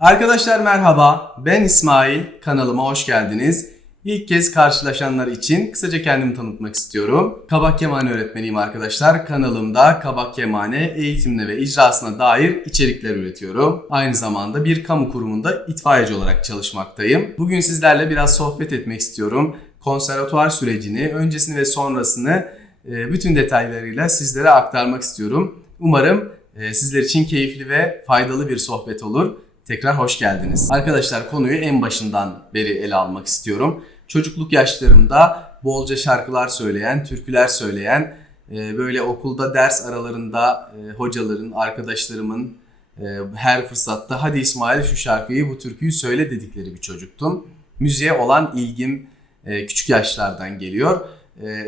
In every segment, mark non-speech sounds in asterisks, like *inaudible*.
Arkadaşlar merhaba, ben İsmail, kanalıma hoş geldiniz. İlk kez karşılaşanlar için kısaca kendimi tanıtmak istiyorum. Kabak Kemane öğretmeniyim arkadaşlar. Kanalımda kabak kemane eğitimine ve icrasına dair içerikler üretiyorum. Aynı zamanda bir kamu kurumunda itfaiyeci olarak çalışmaktayım. Bugün sizlerle biraz sohbet etmek istiyorum. Konservatuvar sürecini, öncesini ve sonrasını e, bütün detaylarıyla sizlere aktarmak istiyorum. Umarım e, sizler için keyifli ve faydalı bir sohbet olur. Tekrar hoş geldiniz. Arkadaşlar konuyu en başından beri ele almak istiyorum. Çocukluk yaşlarımda bolca şarkılar söyleyen, türküler söyleyen, e, böyle okulda ders aralarında e, hocaların, arkadaşlarımın e, her fırsatta hadi İsmail şu şarkıyı, bu türküyü söyle dedikleri bir çocuktum. Müziğe olan ilgim küçük yaşlardan geliyor.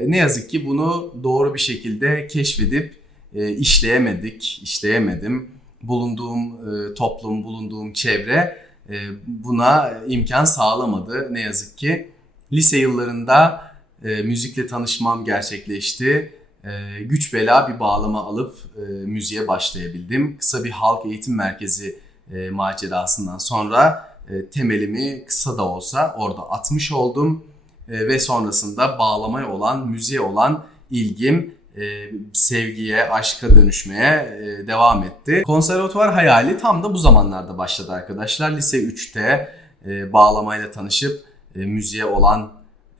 Ne yazık ki bunu doğru bir şekilde keşfedip işleyemedik, işleyemedim. Bulunduğum e, toplum, bulunduğum çevre e, buna imkan sağlamadı ne yazık ki. Lise yıllarında e, müzikle tanışmam gerçekleşti. E, güç bela bir bağlama alıp e, müziğe başlayabildim. Kısa bir halk eğitim merkezi e, macerasından sonra e, temelimi kısa da olsa orada atmış oldum. E, ve sonrasında bağlamaya olan, müziğe olan ilgim e, sevgiye, aşka dönüşmeye e, devam etti. Konservatuvar hayali tam da bu zamanlarda başladı arkadaşlar. Lise 3'te e, bağlamayla tanışıp e, müziğe olan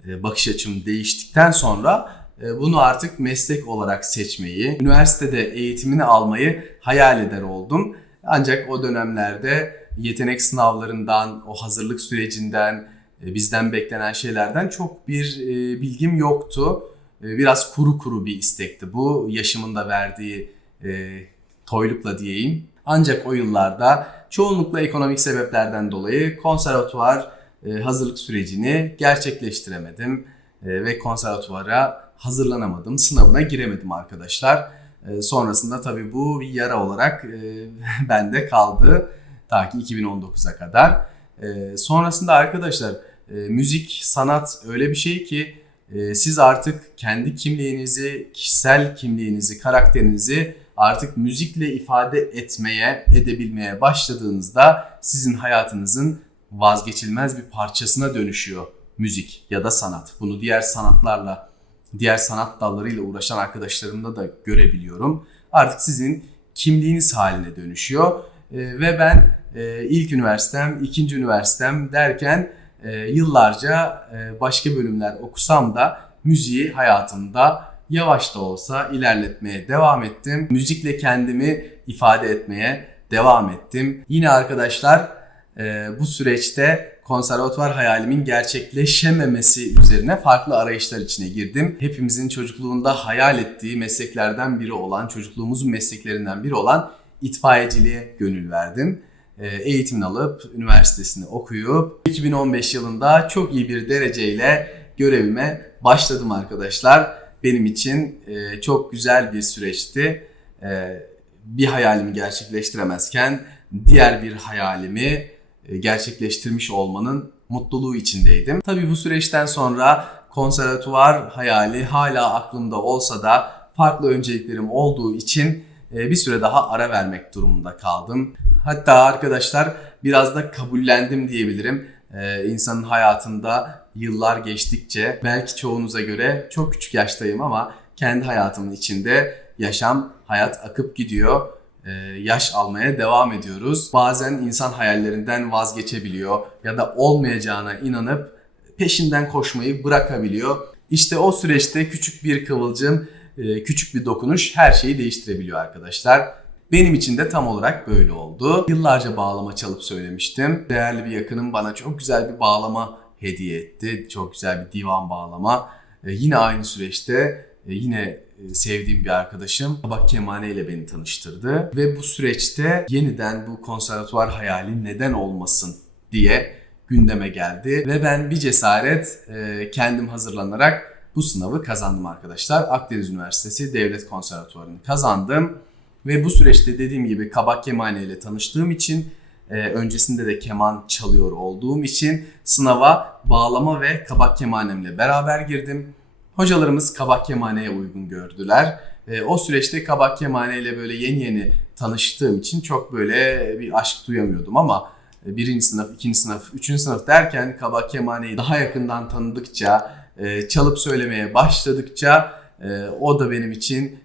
e, bakış açım değiştikten sonra e, bunu artık meslek olarak seçmeyi, üniversitede eğitimini almayı hayal eder oldum. Ancak o dönemlerde yetenek sınavlarından, o hazırlık sürecinden, e, bizden beklenen şeylerden çok bir e, bilgim yoktu. E, Biraz kuru kuru bir istekti bu. Yaşımın da verdiği e, toylukla diyeyim. Ancak o yıllarda çoğunlukla ekonomik sebeplerden dolayı konservatuvar e, hazırlık sürecini gerçekleştiremedim. E, ve konservatuvara hazırlanamadım. Sınavına giremedim arkadaşlar. E, sonrasında tabii bu bir yara olarak e, *laughs* bende kaldı. Ta ki 2019'a kadar. E, sonrasında arkadaşlar e, müzik, sanat öyle bir şey ki siz artık kendi kimliğinizi, kişisel kimliğinizi, karakterinizi artık müzikle ifade etmeye, edebilmeye başladığınızda sizin hayatınızın vazgeçilmez bir parçasına dönüşüyor müzik ya da sanat. Bunu diğer sanatlarla, diğer sanat dallarıyla uğraşan arkadaşlarımda da görebiliyorum. Artık sizin kimliğiniz haline dönüşüyor. E, ve ben e, ilk üniversitem, ikinci üniversitem derken e, yıllarca e, başka bölümler okusam da müziği hayatımda yavaş da olsa ilerletmeye devam ettim. Müzikle kendimi ifade etmeye devam ettim. Yine arkadaşlar e, bu süreçte konservatuvar hayalimin gerçekleşememesi üzerine farklı arayışlar içine girdim. Hepimizin çocukluğunda hayal ettiği mesleklerden biri olan, çocukluğumuzun mesleklerinden biri olan itfaiyeciliğe gönül verdim. E, Eğitimini alıp, üniversitesini okuyup 2015 yılında çok iyi bir dereceyle görevime başladım arkadaşlar. Benim için e, çok güzel bir süreçti. E, bir hayalimi gerçekleştiremezken diğer bir hayalimi gerçekleştirmiş olmanın mutluluğu içindeydim. Tabii bu süreçten sonra konservatuvar hayali hala aklımda olsa da farklı önceliklerim olduğu için bir süre daha ara vermek durumunda kaldım. Hatta arkadaşlar biraz da kabullendim diyebilirim. E, insanın hayatında yıllar geçtikçe belki çoğunuza göre çok küçük yaştayım ama kendi hayatımın içinde yaşam, hayat akıp gidiyor. Ee, yaş almaya devam ediyoruz. Bazen insan hayallerinden vazgeçebiliyor ya da olmayacağına inanıp peşinden koşmayı bırakabiliyor. İşte o süreçte küçük bir kıvılcım, e, küçük bir dokunuş her şeyi değiştirebiliyor arkadaşlar. Benim için de tam olarak böyle oldu. Yıllarca bağlama çalıp söylemiştim. Değerli bir yakınım bana çok güzel bir bağlama hediye etti. Çok güzel bir divan bağlama. E, Yine aynı süreçte e, yine e, sevdiğim bir arkadaşım Kabak Kemane ile beni tanıştırdı. Ve bu süreçte yeniden bu konservatuvar hayali neden olmasın diye gündeme geldi. Ve ben bir cesaret e, kendim hazırlanarak bu sınavı kazandım arkadaşlar. Akdeniz Üniversitesi Devlet Konservatuvarı'nı kazandım. Ve bu süreçte dediğim gibi Kabak Kemane ile tanıştığım için e, öncesinde de keman çalıyor olduğum için sınava bağlama ve kabak kemanemle beraber girdim. Hocalarımız kabak kemaneye uygun gördüler. E, o süreçte kabak kemane ile böyle yeni yeni tanıştığım için çok böyle bir aşk duyamıyordum ama e, birinci sınıf, ikinci sınıf, üçüncü sınıf derken kabak kemaneyi daha yakından tanıdıkça, e, çalıp söylemeye başladıkça e, o da benim için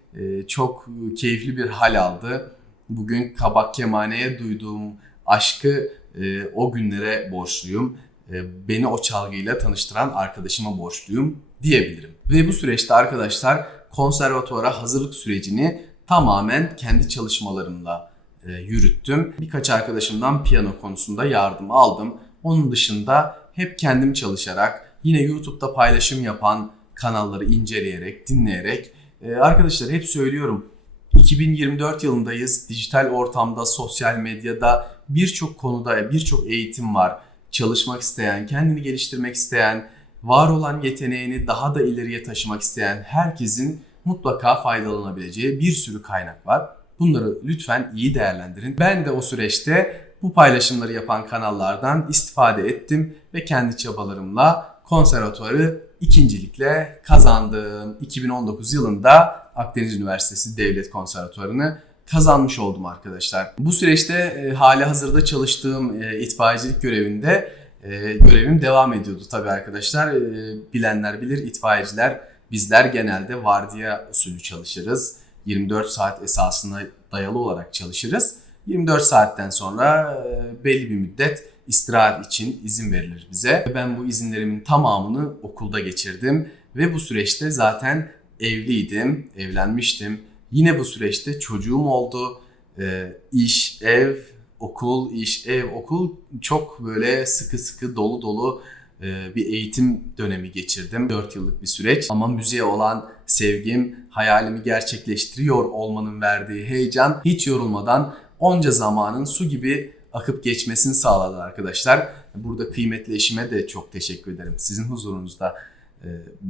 çok keyifli bir hal aldı. Bugün kabak kemaneye duyduğum aşkı e, o günlere borçluyum. E, beni o çalgıyla tanıştıran arkadaşıma borçluyum diyebilirim. Ve bu süreçte arkadaşlar konservatuvara hazırlık sürecini tamamen kendi çalışmalarımla e, yürüttüm. Birkaç arkadaşımdan piyano konusunda yardım aldım. Onun dışında hep kendim çalışarak yine YouTube'da paylaşım yapan kanalları inceleyerek, dinleyerek e, arkadaşlar hep söylüyorum 2024 yılındayız. Dijital ortamda, sosyal medyada birçok konuda birçok eğitim var. Çalışmak isteyen, kendini geliştirmek isteyen, var olan yeteneğini daha da ileriye taşımak isteyen herkesin mutlaka faydalanabileceği bir sürü kaynak var. Bunları lütfen iyi değerlendirin. Ben de o süreçte bu paylaşımları yapan kanallardan istifade ettim ve kendi çabalarımla konservatuarı ikincilikle kazandım. 2019 yılında Akdeniz Üniversitesi Devlet Konservatuarını kazanmış oldum arkadaşlar. Bu süreçte e, hali hazırda çalıştığım e, itfaiyecilik görevinde e, görevim devam ediyordu tabii arkadaşlar. E, bilenler bilir itfaiyeciler bizler genelde vardiya usulü çalışırız. 24 saat esasına dayalı olarak çalışırız. 24 saatten sonra e, belli bir müddet istirahat için izin verilir bize. Ben bu izinlerimin tamamını okulda geçirdim ve bu süreçte zaten evliydim, evlenmiştim. Yine bu süreçte çocuğum oldu. E, iş, ev, okul, iş, ev, okul çok böyle sıkı sıkı dolu dolu e, bir eğitim dönemi geçirdim. 4 yıllık bir süreç ama müziğe olan sevgim, hayalimi gerçekleştiriyor olmanın verdiği heyecan hiç yorulmadan onca zamanın su gibi akıp geçmesini sağladı arkadaşlar. Burada kıymetli eşime de çok teşekkür ederim. Sizin huzurunuzda e,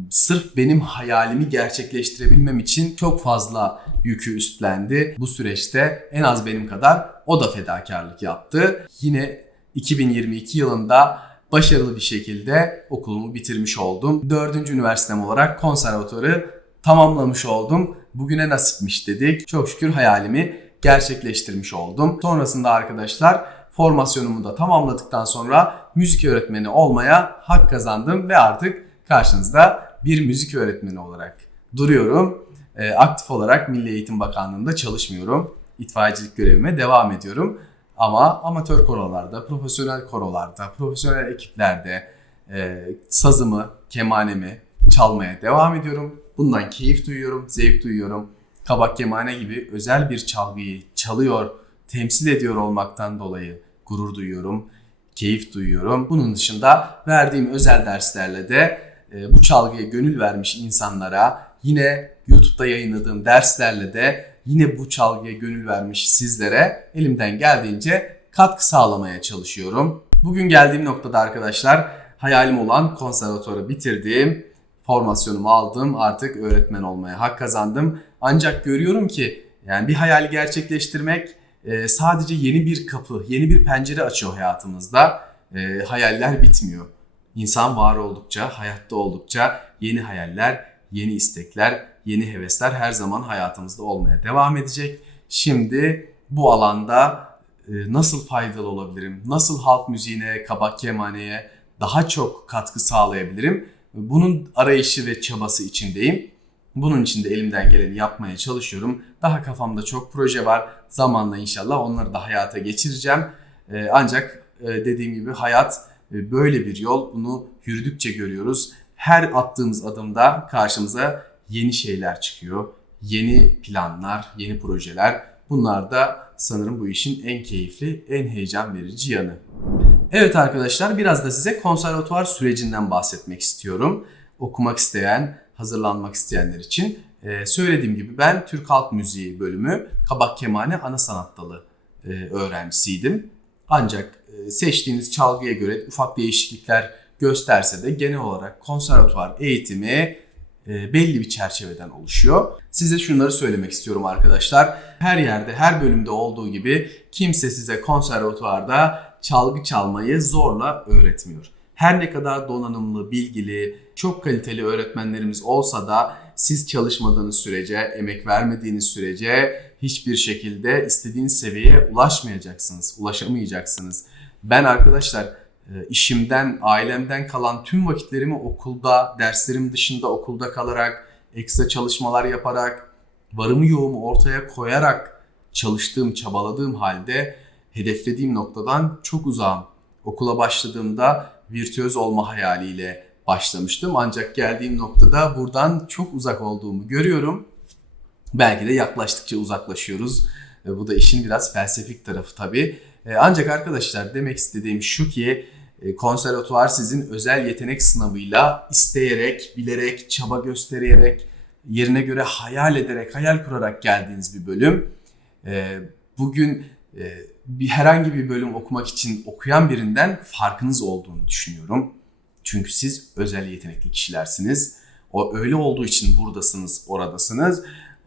sırf benim hayalimi gerçekleştirebilmem için çok fazla yükü üstlendi. Bu süreçte en az benim kadar o da fedakarlık yaptı. Yine 2022 yılında başarılı bir şekilde okulumu bitirmiş oldum. Dördüncü üniversitem olarak konservatuarı tamamlamış oldum. Bugüne nasipmiş dedik. Çok şükür hayalimi gerçekleştirmiş oldum. Sonrasında arkadaşlar formasyonumu da tamamladıktan sonra müzik öğretmeni olmaya hak kazandım ve artık karşınızda bir müzik öğretmeni olarak duruyorum. E, aktif olarak Milli Eğitim Bakanlığı'nda çalışmıyorum. İtfaiyecilik görevime devam ediyorum. Ama amatör korolarda, profesyonel korolarda, profesyonel ekiplerde e, sazımı, kemanemi çalmaya devam ediyorum. Bundan keyif duyuyorum, zevk duyuyorum. Kabak kemane gibi özel bir çalgıyı çalıyor, temsil ediyor olmaktan dolayı gurur duyuyorum, keyif duyuyorum. Bunun dışında verdiğim özel derslerle de e, bu çalgıya gönül vermiş insanlara yine YouTube'da yayınladığım derslerle de yine bu çalgıya gönül vermiş sizlere elimden geldiğince katkı sağlamaya çalışıyorum. Bugün geldiğim noktada arkadaşlar hayalim olan konservatuarı bitirdim. Formasyonumu aldım. Artık öğretmen olmaya hak kazandım. Ancak görüyorum ki yani bir hayali gerçekleştirmek e, sadece yeni bir kapı, yeni bir pencere açıyor hayatımızda. E, hayaller bitmiyor. İnsan var oldukça, hayatta oldukça yeni hayaller, yeni istekler, yeni hevesler her zaman hayatımızda olmaya devam edecek. Şimdi bu alanda e, nasıl faydalı olabilirim? Nasıl halk müziğine, kabak kemaneye daha çok katkı sağlayabilirim? Bunun arayışı ve çabası içindeyim. Bunun için de elimden geleni yapmaya çalışıyorum. Daha kafamda çok proje var. Zamanla inşallah onları da hayata geçireceğim. E, ancak e, dediğim gibi hayat böyle bir yol. Bunu yürüdükçe görüyoruz. Her attığımız adımda karşımıza yeni şeyler çıkıyor. Yeni planlar, yeni projeler. Bunlar da sanırım bu işin en keyifli, en heyecan verici yanı. Evet arkadaşlar biraz da size konservatuvar sürecinden bahsetmek istiyorum. Okumak isteyen, hazırlanmak isteyenler için. Ee, söylediğim gibi ben Türk Halk Müziği bölümü Kabak Kemane Ana Sanat Dalı e, öğrencisiydim. Ancak e, seçtiğiniz çalgıya göre ufak değişiklikler gösterse de genel olarak konservatuvar eğitimi e, belli bir çerçeveden oluşuyor. Size şunları söylemek istiyorum arkadaşlar. Her yerde, her bölümde olduğu gibi kimse size konservatuvarda çalgı çalmayı zorla öğretmiyor. Her ne kadar donanımlı, bilgili, çok kaliteli öğretmenlerimiz olsa da siz çalışmadığınız sürece, emek vermediğiniz sürece hiçbir şekilde istediğiniz seviyeye ulaşmayacaksınız, ulaşamayacaksınız. Ben arkadaşlar e, işimden, ailemden kalan tüm vakitlerimi okulda, derslerim dışında okulda kalarak, ekstra çalışmalar yaparak, varımı yoğumu ortaya koyarak çalıştığım, çabaladığım halde hedeflediğim noktadan çok uzağım. Okula başladığımda virtüöz olma hayaliyle başlamıştım. Ancak geldiğim noktada buradan çok uzak olduğumu görüyorum. Belki de yaklaştıkça uzaklaşıyoruz. E, Bu da işin biraz felsefik tarafı tabii. E, Ancak arkadaşlar demek istediğim şu ki e, konservatuvar sizin özel yetenek sınavıyla isteyerek, bilerek, çaba göstererek, yerine göre hayal ederek, hayal kurarak geldiğiniz bir bölüm. Bugün bir herhangi bir bölüm okumak için okuyan birinden farkınız olduğunu düşünüyorum. Çünkü siz özel yetenekli kişilersiniz. O öyle olduğu için buradasınız, oradasınız.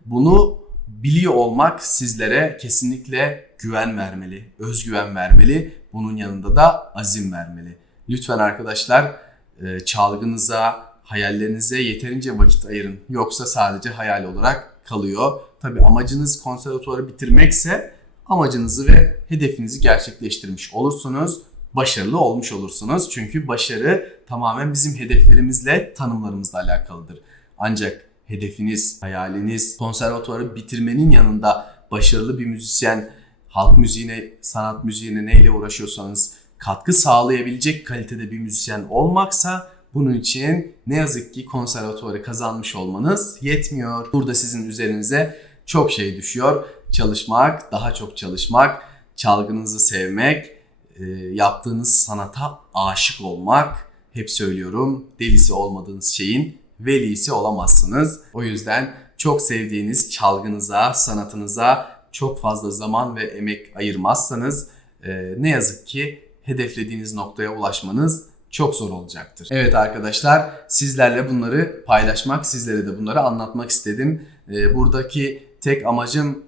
Bunu biliyor olmak sizlere kesinlikle güven vermeli, özgüven vermeli. Bunun yanında da azim vermeli. Lütfen arkadaşlar e, çalgınıza, hayallerinize yeterince vakit ayırın. Yoksa sadece hayal olarak kalıyor. Tabii amacınız konservatuvarı bitirmekse amacınızı ve hedefinizi gerçekleştirmiş olursunuz. Başarılı olmuş olursunuz. Çünkü başarı tamamen bizim hedeflerimizle, tanımlarımızla alakalıdır. Ancak hedefiniz, hayaliniz, konservatuvarı bitirmenin yanında başarılı bir müzisyen, halk müziğine, sanat müziğine neyle uğraşıyorsanız katkı sağlayabilecek kalitede bir müzisyen olmaksa bunun için ne yazık ki konservatuvarı kazanmış olmanız yetmiyor. Burada sizin üzerinize çok şey düşüyor. Çalışmak, daha çok çalışmak, çalgınızı sevmek, e, yaptığınız sanata aşık olmak. Hep söylüyorum, delisi olmadığınız şeyin velisi olamazsınız. O yüzden çok sevdiğiniz çalgınıza, sanatınıza çok fazla zaman ve emek ayırmazsanız e, ne yazık ki hedeflediğiniz noktaya ulaşmanız çok zor olacaktır. Evet arkadaşlar sizlerle bunları paylaşmak, sizlere de bunları anlatmak istedim. E, buradaki tek amacım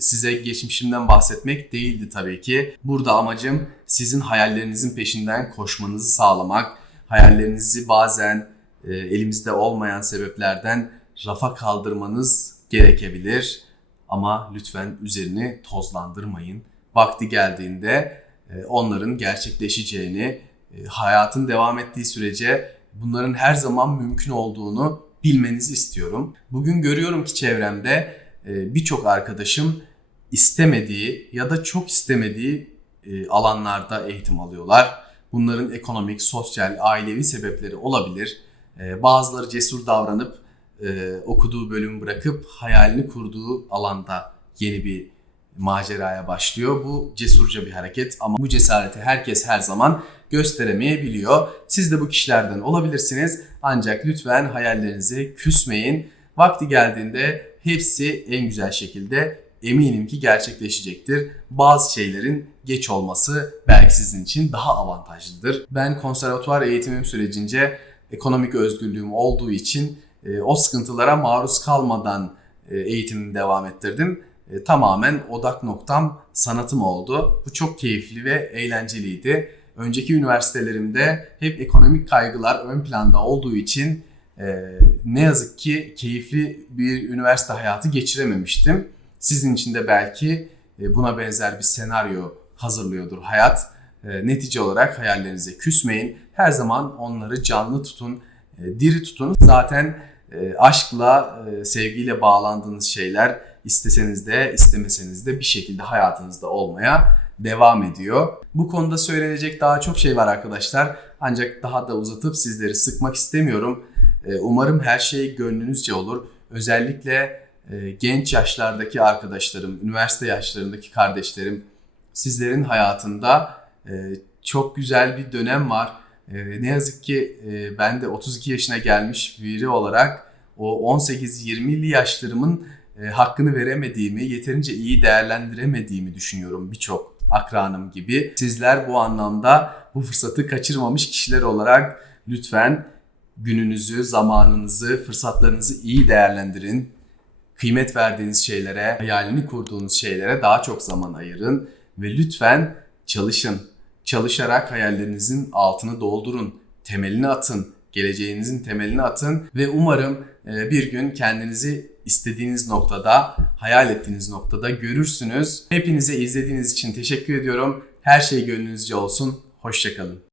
size geçmişimden bahsetmek değildi tabii ki. Burada amacım sizin hayallerinizin peşinden koşmanızı sağlamak. Hayallerinizi bazen e, elimizde olmayan sebeplerden rafa kaldırmanız gerekebilir. Ama lütfen üzerini tozlandırmayın. Vakti geldiğinde e, onların gerçekleşeceğini, e, hayatın devam ettiği sürece bunların her zaman mümkün olduğunu bilmenizi istiyorum. Bugün görüyorum ki çevremde birçok arkadaşım istemediği ya da çok istemediği e, alanlarda eğitim alıyorlar. Bunların ekonomik, sosyal, ailevi sebepleri olabilir. E, Bazıları cesur davranıp e, okuduğu bölümü bırakıp hayalini kurduğu alanda yeni bir maceraya başlıyor. Bu cesurca bir hareket ama bu cesareti herkes her zaman gösteremeyebiliyor. Siz de bu kişilerden olabilirsiniz. Ancak lütfen hayallerinize küsmeyin. Vakti geldiğinde hepsi en güzel şekilde eminim ki gerçekleşecektir. Bazı şeylerin geç olması belki sizin için daha avantajlıdır. Ben konservatuvar eğitimim sürecince ekonomik özgürlüğüm olduğu için e, o sıkıntılara maruz kalmadan e, eğitimimi devam ettirdim. E, tamamen odak noktam sanatım oldu. Bu çok keyifli ve eğlenceliydi. Önceki üniversitelerimde hep ekonomik kaygılar ön planda olduğu için e, ne yazık ki keyifli bir üniversite hayatı geçirememiştim. Sizin için de belki e, buna benzer bir senaryo hazırlıyordur hayat. E, netice olarak hayallerinize küsmeyin. Her zaman onları canlı tutun, e, diri tutun. Zaten e, aşkla, sevgiyle bağlandığınız şeyler isteseniz de istemeseniz de bir şekilde hayatınızda olmaya devam ediyor. Bu konuda söylenecek daha çok şey var arkadaşlar. Ancak daha da uzatıp sizleri sıkmak istemiyorum. E, Umarım her şey gönlünüzce olur. Özellikle e, genç yaşlardaki arkadaşlarım, üniversite yaşlarındaki kardeşlerim, sizlerin hayatında e, çok güzel bir dönem var. Ne yazık ki ben de 32 yaşına gelmiş biri olarak o 18-20'li yaşlarımın hakkını veremediğimi, yeterince iyi değerlendiremediğimi düşünüyorum birçok akranım gibi. Sizler bu anlamda bu fırsatı kaçırmamış kişiler olarak lütfen gününüzü, zamanınızı, fırsatlarınızı iyi değerlendirin. Kıymet verdiğiniz şeylere, hayalini kurduğunuz şeylere daha çok zaman ayırın ve lütfen çalışın. Çalışarak hayallerinizin altını doldurun, temelini atın, geleceğinizin temelini atın ve umarım e, bir gün kendinizi istediğiniz noktada, hayal ettiğiniz noktada görürsünüz. Hepinize izlediğiniz için teşekkür ediyorum. Her şey gönlünüzce olsun. Hoşçakalın.